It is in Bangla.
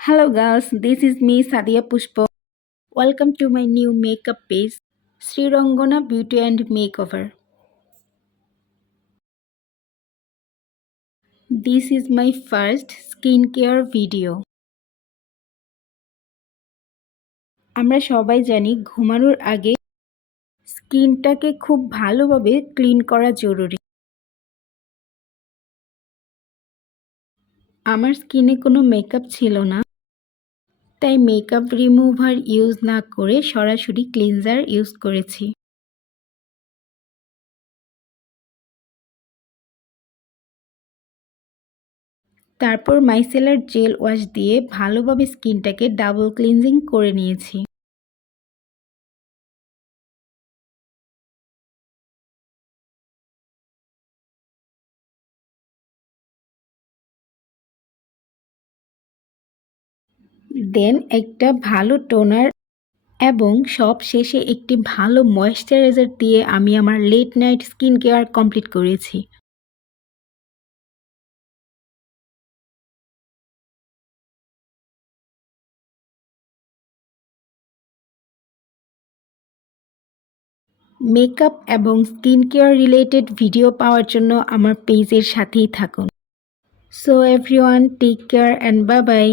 Hello girls, this is me Sadia Pushpo. Welcome to my new makeup page, Sri Rangana Beauty and Makeover. This is my first skincare video. আমরা সবাই জানি ঘুমানোর আগে স্কিনটাকে খুব ভালোভাবে ক্লিন করা জরুরি। আমার স্কিনে কোনো মেকআপ ছিল না, তাই মেকআপ রিমুভার ইউজ না করে সরাসরি ক্লিনজার ইউজ করেছি। তারপর মাইসেলার জেল ওয়াশ দিয়ে ভালোভাবে স্কিনটাকে ডাবল ক্লিনজিং করে নিয়েছি। দেন একটা ভালো টোনার এবং সব শেষে একটি ভালো ময়েশ্চারাইজার দিয়ে আমি আমার late night skin care complete করেছি। মেকআপ এবং স্কিন কেয়ার রিলেটেড ভিডিও পাওয়ার জন্য আমার পেজের সাথেই থাকুন। So everyone, take care and bye by.